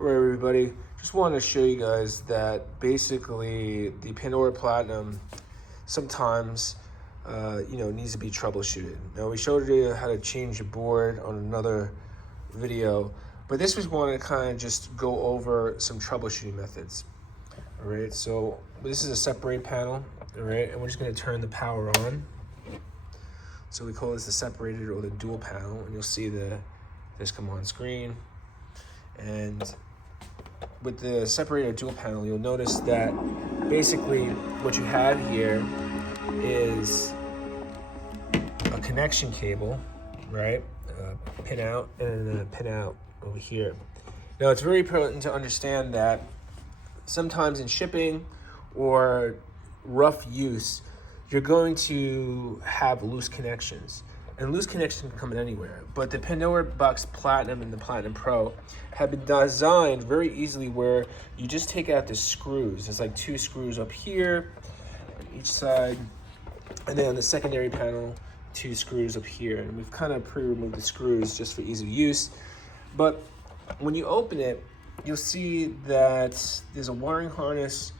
All right, everybody. Just wanted to show you guys that basically the Pandora Platinum sometimes, needs to be troubleshooted. Now, we showed you how to change your board on another video, but this was wanted to kind of just go over some troubleshooting methods. All right, so this is a separate panel, all right, and we're just going to turn the power on. So we call this the separated or the dual panel, and you'll see this come on screen. And with the separated dual panel, you'll notice that basically what you have here is a connection cable, right? A pin out and then a pin out over here. Now, it's very important to understand that sometimes in shipping or rough use, you're going to have loose connections. And loose connections can come in anywhere. But the Pandora Box Platinum and the Platinum Pro have been designed very easily where you just take out the screws. There's like 2 screws up here on each side. And then on the secondary panel, 2 screws up here. And we've kind of pre-removed the screws just for ease of use. But when you open it, you'll see that there's a wiring harness,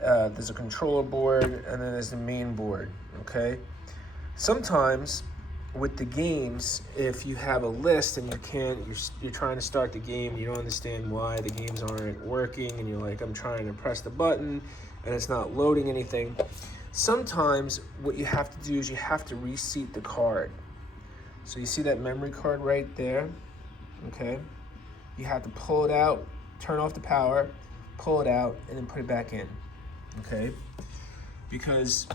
there's a controller board, and then there's the main board, okay? Sometimes with the games, if you have a list and you're trying to start the game, you don't understand why the games aren't working, and you're like, I'm trying to press the button and it's not loading anything. Sometimes what you have to do is you have to reseat the card. So you see that memory card right there, okay? You have to pull it out, turn off the power, pull it out, and then put it back in, okay? Because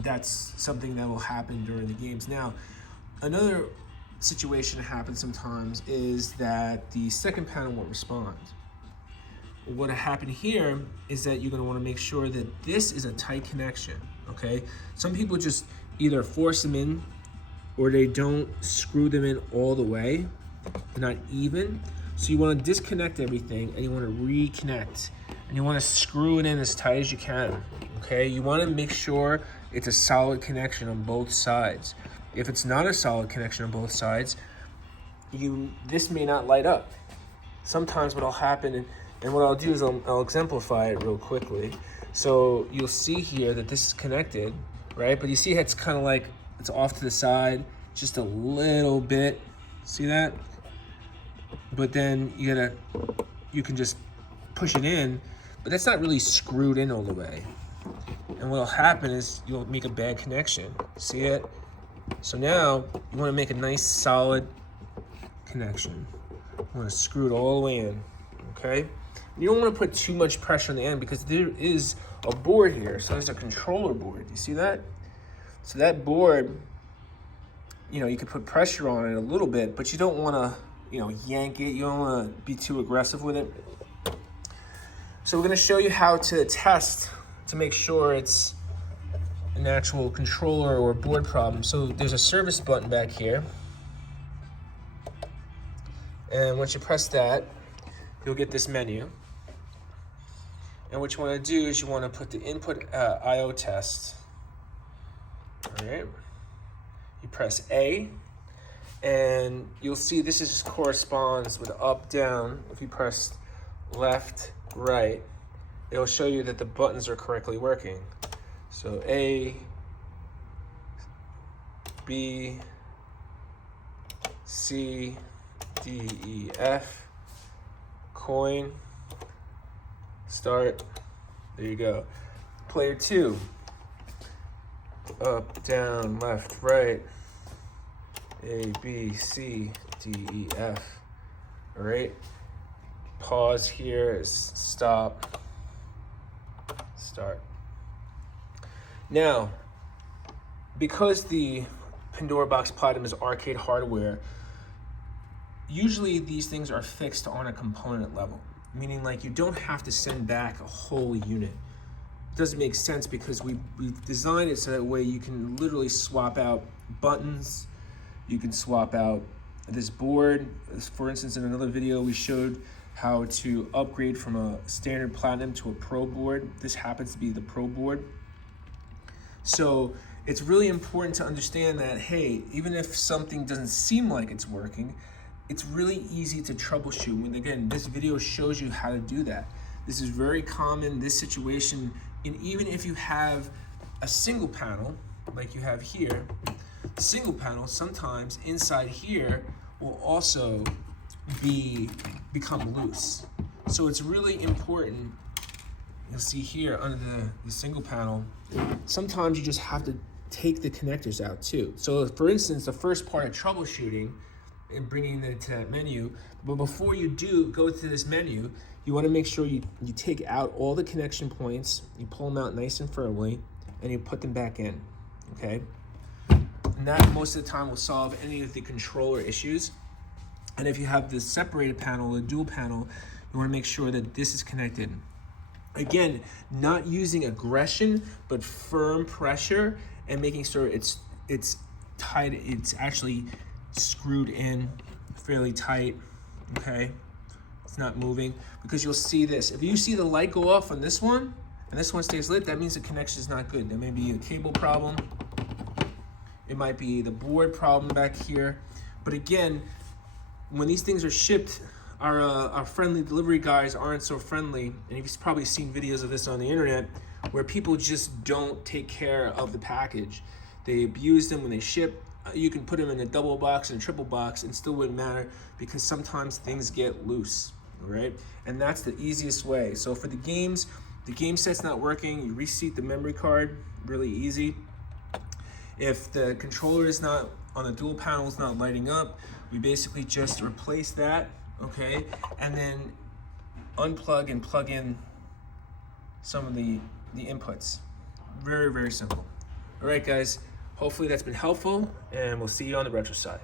that's something that will happen during the games. Now, another situation that happens sometimes is that the second panel won't respond. What happened here is that you're going to want to make sure that this is a tight connection, okay? Some people just either force them in or they don't screw them in all the way. They're not even. So you want to disconnect everything and you want to reconnect. And you want to screw it in as tight as you can, okay? You want to make sure it's a solid connection on both sides. If it's not a solid connection on both sides, this may not light up. Sometimes what'll happen, and what I'll do is I'll exemplify it real quickly. So you'll see here that this is connected, right? But you see it's kind of like it's off to the side, just a little bit. See that? But then you can just push it in, but that's not really screwed in all the way. And what'll happen is you'll make a bad connection. See it? So now you want to make a nice solid connection. You want to screw it all the way in, okay? You don't want to put too much pressure on the end because there is a board here. So there's a controller board. You see that? So that board, you could put pressure on it a little bit, but you don't want to, yank it. You don't want to be too aggressive with it. So we're going to show you how to test to make sure it's an actual controller or board problem. So there's a service button back here. And once you press that, you'll get this menu. And what you want to do is you want to put the input IO test. All right. You press A, and you'll see this just corresponds with up, down. If you press left, right, it'll show you that the buttons are correctly working. So A, B, C, D, E, F, coin, start, there you go. Player 2, up, down, left, right, A, B, C, D, E, F, all right? Pause here is stop, start. Now, because the Pandora Box Platinum is arcade hardware, usually these things are fixed on a component level, meaning like you don't have to send back a whole unit. It doesn't make sense because we've designed it so that way you can literally swap out buttons, you can swap out this board. For instance, in another video we showed how to upgrade from a standard Platinum to a Pro board. This happens to be the Pro board. So it's really important to understand that, hey, even if something doesn't seem like it's working, it's really easy to troubleshoot. And again, this video shows you how to do that. This is very common, this situation, and even if you have a single panel, like you have here, single panel, sometimes inside here will also become loose. So it's really important. You'll see here under the single panel, sometimes you just have to take the connectors out too. So for instance, the first part of troubleshooting and bringing it to that menu, but before you do go to this menu, you want to make sure you take out all the connection points, you pull them out nice and firmly, and you put them back in, okay? And that most of the time will solve any of the controller issues. And if you have the separated panel, the dual panel, you want to make sure that this is connected. Again, not using aggression, but firm pressure and making sure it's tight, it's actually screwed in fairly tight, okay? It's not moving, because you'll see this. If you see the light go off on this one, and this one stays lit, that means the connection is not good. There may be a cable problem. It might be the board problem back here. But again, when these things are shipped, our friendly delivery guys aren't so friendly. And you've probably seen videos of this on the internet where people just don't take care of the package. They abuse them when they ship. You can put them in a double box and a triple box and still wouldn't matter, because sometimes things get loose, all right? And that's the easiest way. So for the games, the game set's not working, you reseat the memory card, really easy. If the controller is not, on the dual panel is not lighting up, we basically just replace that, okay? And then unplug and plug in some of the inputs. Very, very simple. All right, guys, hopefully that's been helpful, and we'll see you on the retro side.